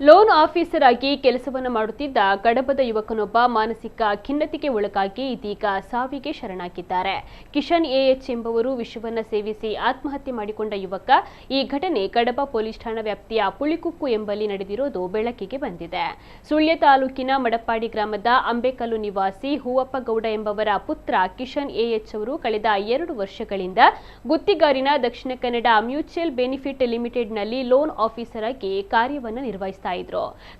Loan officer ಆಗಿ ಕೆಲಸವನ್ನು ಮಾಡುತ್ತಿದ್ದ ಕಡಬದ ಯುವಕನೊಬ್ಬ ಮಾನಸಿಕ ಖಿನ್ನತೆಗೆ ಒಳಗಾಗಿ ಇದೀಗ ಸಾವಿಗೆ ಶರಣಾಗಿದ್ದಾರೆ. ಕಿಶನ್ ಎಎಚ್ ಎಂಬುವರು ವಿಷವನ್ನು ಸೇವಿಸಿ ಆತ್ಮಹತ್ಯೆ ಮಾಡಿಕೊಂಡ ಯುವಕ. ಈ ಘಟನೆ ಕಡಬ ಪೊಲೀಸ್ ಠಾಣಾ ವ್ಯಾಪ್ತಿಯ ಪುಳಿಕುಕ್ಕು ಎಂಬಲ್ಲಿ ನಡೆದಿರುವುದು ಬೆಳಕಿಗೆ ಬಂದಿದೆ. ಸುಳ್ಯ ತಾಲೂಕಿನ ಮಡಪ್ಪಾಡಿ ಗ್ರಾಮದ ಅಂಬೇಕಲ್ಲು ನಿವಾಸಿ ಹೂವಪ್ಪ ಗೌಡ ಎಂಬವರ ಪುತ್ರ ಕಿಶನ್ ಎಎಚ್ ಅವರು ಕಳೆದ 2 ವರ್ಷಗಳಿಂದ ಗುತ್ತಿಗಾರಿನ ದಕ್ಷಿಣ ಕನ್ನಡ ಮ್ಯೂಚುವಲ್ ಬೆನಿಫಿಟ್ ಲಿಮಿಟೆಡ್ನಲ್ಲಿ ಲೋನ್ ಆಫೀಸರ್ ಆಗಿ ಕಾರ್ಯವನ್ನು ನಿರ್ವಹಿಸುತ್ತಾರೆ.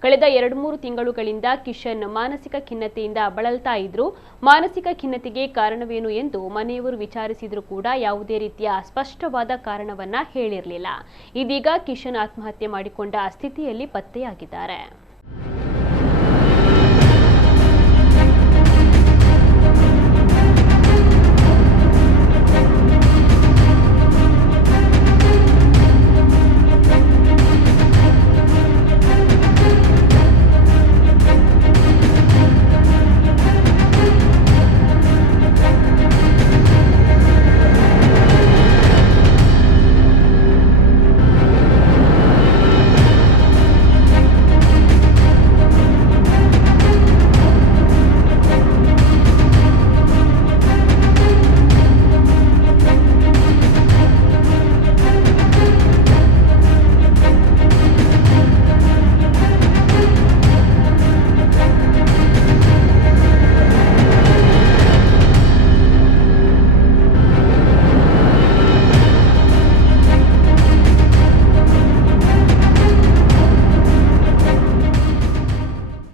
ಕಳೆದ 2-3 ತಿಂಗಳುಗಳಿಂದ ಕಿಶನ್ ಮಾನಸಿಕ ಖಿನ್ನತೆಯಿಂದ ಬಳಲ್ತಾ ಇದ್ರು. ಮಾನಸಿಕ ಖಿನ್ನತೆಗೆ ಕಾರಣವೇನು ಎಂದು ಮನೆಯವರು ವಿಚಾರಿಸಿದ್ರು ಕೂಡ ಯಾವುದೇ ರೀತಿಯ ಸ್ಪಷ್ಟವಾದ ಕಾರಣವನ್ನ ಹೇಳಿರಲಿಲ್ಲ. ಇದೀಗ ಕಿಶನ್ ಆತ್ಮಹತ್ಯೆ ಮಾಡಿಕೊಂಡ ಸ್ಥಿತಿಯಲ್ಲಿ ಪತ್ತೆಯಾಗಿದ್ದಾರೆ.